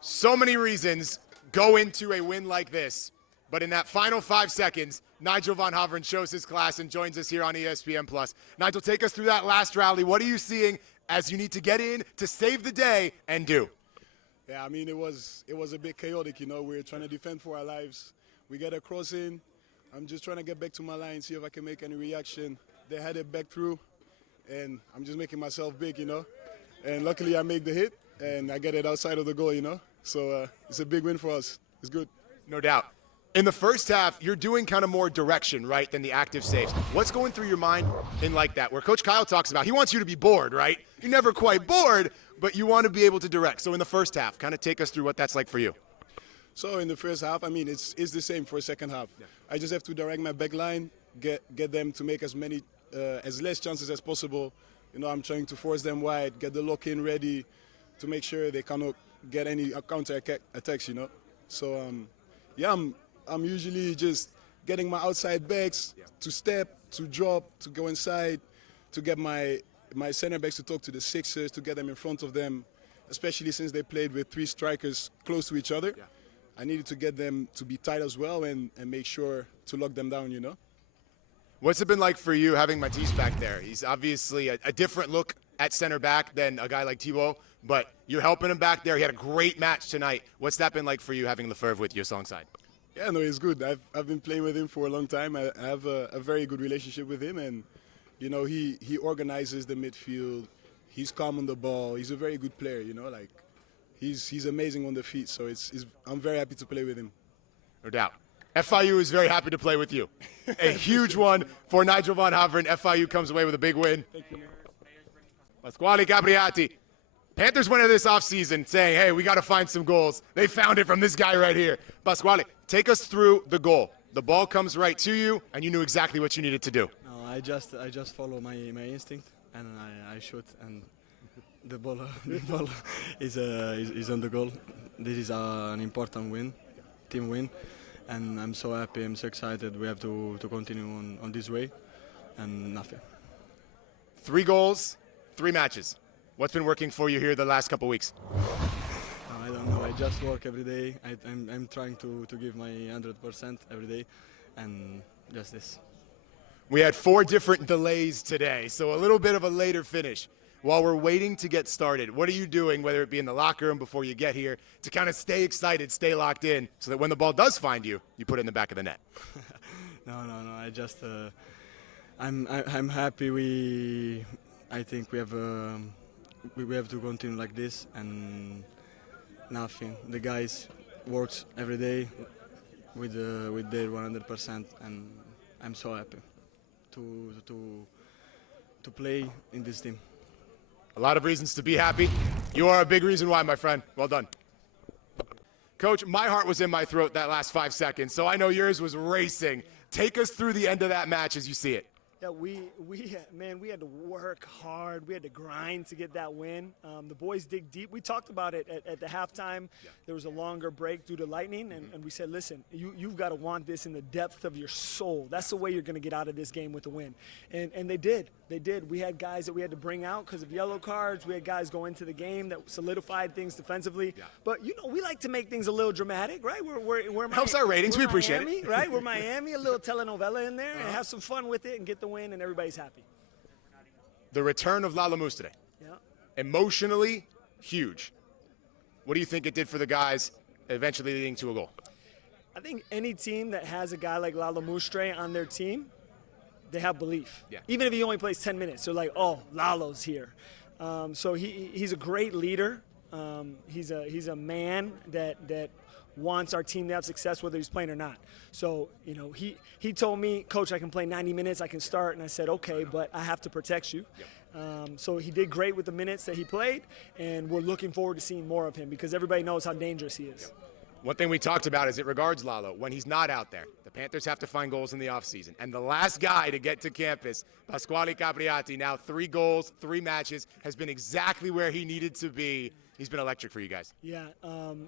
So many reasons go into a win like this, but in that final 5 seconds, Nigel van Haveren shows his class and joins us here on ESPN+. Nigel, take us through that last rally. What are you seeing as you need to get in to save the day and do? Yeah, I mean, it was a bit chaotic, you know. We were trying to defend for our lives. We get a cross in. I'm just trying to get back to my line, see if I can make any reaction. They had it back through, and I'm just making myself big, you know. And luckily I make the hit, and I get it outside of the goal, you know. So it's a big win for us. It's good. No doubt. In the first half, you're doing kind of more direction, right, than the active saves. What's going through your mind in like that, where Coach Kyle talks about he wants you to be bored, right? You're never quite bored, but you want to be able to direct. So in the first half, kind of take us through what that's like for you. So in the first half, I mean, it's the same for second half. Yeah. I just have to direct my back line, get them to make as less chances as possible. You know, I'm trying to force them wide, get the lock-in ready to make sure they cannot get any counter attacks, you know. So, yeah, I'm usually just getting my outside backs to step, to drop, to go inside, to get my center backs to talk to the sixers, to get them in front of them, especially since they played with 3 strikers close to each other. Yeah. I needed to get them to be tight as well and make sure to lock them down, you know. What's it been like for you having Matisse back there? He's obviously a different look at center back than a guy like Thibaut, but you're helping him back there. He had a great match tonight. What's that been like for you having Lefebvre with you alongside? Yeah, no, it's good. I've been playing with him for a long time. I have a very good relationship with him, and you know he organizes the midfield. He's calm on the ball. He's a very good player. You know, like he's amazing on the feet. So I'm very happy to play with him. No doubt. FIU is very happy to play with you. A huge one for Nigel van Haveren. FIU comes away with a big win. Thank you. Pasquale, Capriati. Panthers went into this offseason saying, hey, we got to find some goals. They found it from this guy right here. Pasquale, take us through the goal. The ball comes right to you, and you knew exactly what you needed to do. No, I just follow my instinct, and I shoot, and the ball is on the goal. This is an important win, team win. And I'm so happy, I'm so excited. We have to continue on this way and nothing. 3 goals, 3 matches. What's been working for you here the last couple weeks? I don't know, I just work every day. I'm trying to give my 100% every day and just this. We had 4 different delays today, so a little bit of a later finish. While we're waiting to get started, what are you doing, whether it be in the locker room before you get here, to kind of stay excited, stay locked in, so that when the ball does find you, you put it in the back of the net? No. I just I'm happy. I think we have to continue like this and nothing. The guys works every day with their 100%, and I'm so happy to play in this team. A lot of reasons to be happy. You are a big reason why, my friend. Well done. Coach, my heart was in my throat that last 5 seconds, so I know yours was racing. Take us through the end of that match as you see it. Yeah, we had to work hard. We had to grind to get that win. The boys dig deep. We talked about it at the halftime. Yeah. There was a longer break due to lightning, and we said, listen, you've got to want this in the depth of your soul. That's the way you're going to get out of this game with a win. And they did. They did. We had guys that we had to bring out because of yellow cards. We had guys go into the game that solidified things defensively. Yeah. But, you know, we like to make things a little dramatic, right? We're helps our ratings. We appreciate Miami, it. Right? We're Miami, a little telenovela in there, and have some fun with it and get the win, and everybody's happy. The return of Lala Moose today. Yeah. Emotionally, huge. What do you think it did for the guys, eventually leading to a goal? I think any team that has a guy like Lala Moustre on their team, they have belief. Yeah. Even if he only plays 10 minutes, they're like, oh, Lalo's here. So he's a great leader. He's a man that wants our team to have success whether he's playing or not. So, you know, he told me, Coach, I can play 90 minutes, I can start. And I said, okay, but I have to protect you. Yep. So he did great with the minutes that he played, and we're looking forward to seeing more of him because everybody knows how dangerous he is. Yep. One thing we talked about as it regards Lalo, when he's not out there, the Panthers have to find goals in the offseason. And the last guy to get to campus, Pasquale Capriati, now 3 goals, 3 matches, has been exactly where he needed to be. He's been electric for you guys. Yeah,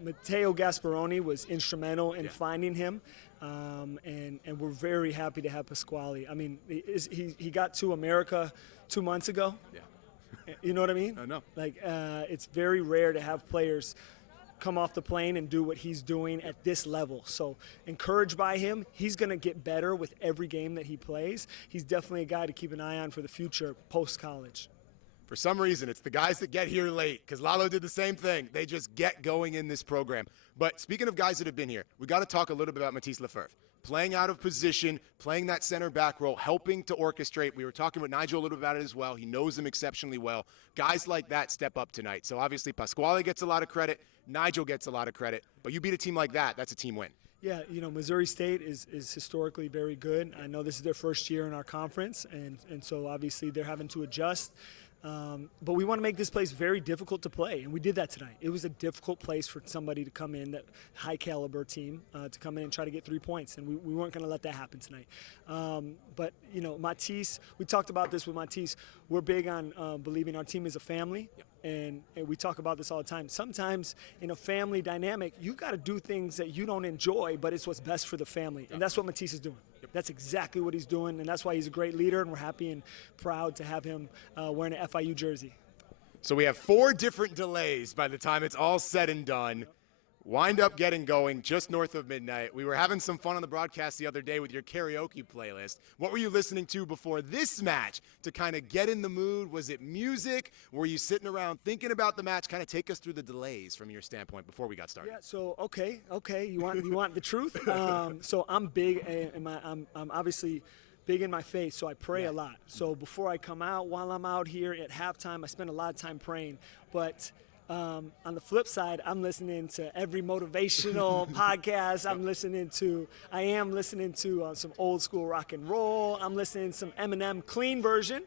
Matteo Gasparoni was instrumental in finding him, and we're very happy to have Pasquale. I mean, he got to America 2 months ago. Yeah. You know what I mean? I know. Like, it's very rare to have players come off the plane and do what he's doing at this level. So encouraged by him. He's going to get better with every game that he plays. He's definitely a guy to keep an eye on for the future post-college. For some reason, it's the guys that get here late, because Lalo did the same thing. They just get going in this program. But speaking of guys that have been here, we got to talk a little bit about Matisse Lefebvre. Playing out of position, playing that center back role, helping to orchestrate. We were talking with Nigel a little bit about it as well. He knows him exceptionally well. Guys like that step up tonight. So obviously Pasquale gets a lot of credit. Nigel gets a lot of credit. But you beat a team like that, that's a team win. Yeah, Missouri State is historically very good. I know this is their first year in our conference, and so obviously they're having to adjust. But we want to make this place very difficult to play, and we did that tonight. It was a difficult place for somebody to come in, that high-caliber team, to come in and try to get 3 points, and we weren't going to let that happen tonight. But, Matisse, we talked about this with Matisse. We're big on believing our team is a family, and we talk about this all the time. Sometimes in a family dynamic, you got to do things that you don't enjoy, but it's what's best for the family, and that's what Matisse is doing. That's exactly what he's doing, and that's why he's a great leader, and we're happy and proud to have him wearing an FIU jersey. So we have 4 different delays by the time it's all said and done. Wind up getting going just north of midnight. We were having some fun on the broadcast the other day with your karaoke playlist. What were you listening to before this match to kind of get in the mood? Was it music? Were you sitting around thinking about the match? Kind of take us through the delays from your standpoint before we got started. Yeah. So okay. You want the truth? So I'm big, and I'm obviously big in my faith. So I pray a lot. So before I come out, while I'm out here at halftime, I spend a lot of time praying. But on the flip side, I'm listening to every motivational podcast. I am listening to some old school rock and roll. I'm listening to some Eminem clean version.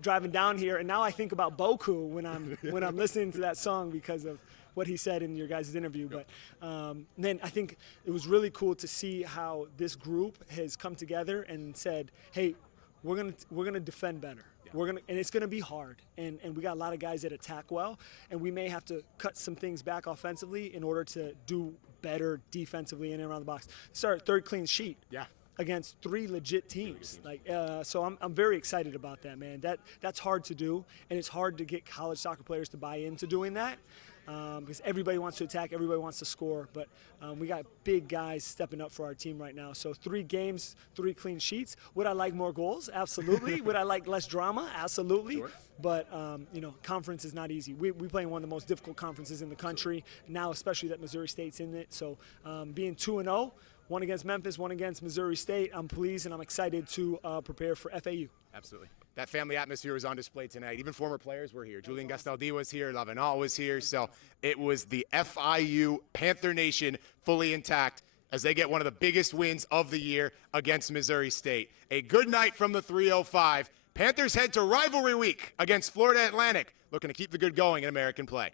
Driving down here, and now I think about Boku when I'm listening to that song because of what he said in your guys' interview. But then I think it was really cool to see how this group has come together and said, hey, we're gonna defend better. And it's going to be hard, and we got a lot of guys that attack well, and we may have to cut some things back offensively in order to do better defensively in and around the box. Start 3rd clean sheet against 3 legit teams. So I'm very excited about that, man. That's hard to do, and it's hard to get college soccer players to buy into doing that. Because everybody wants to attack, everybody wants to score, but we got big guys stepping up for our team right now. So 3 games, 3 clean sheets. Would I like more goals? Absolutely. Would I like less drama? Absolutely. Sure. But, conference is not easy. We play in one of the most difficult conferences in the country, now especially that Missouri State's in it. So being 2-0, one against Memphis, one against Missouri State, I'm pleased and I'm excited to prepare for FAU. Absolutely. That family atmosphere was on display tonight. Even former players were here. Julian Gastaldi was here. Lavinal was here. So it was the FIU Panther Nation fully intact as they get one of the biggest wins of the year against Missouri State. A good night from the 305. Panthers head to rivalry week against Florida Atlantic, looking to keep the good going in American play.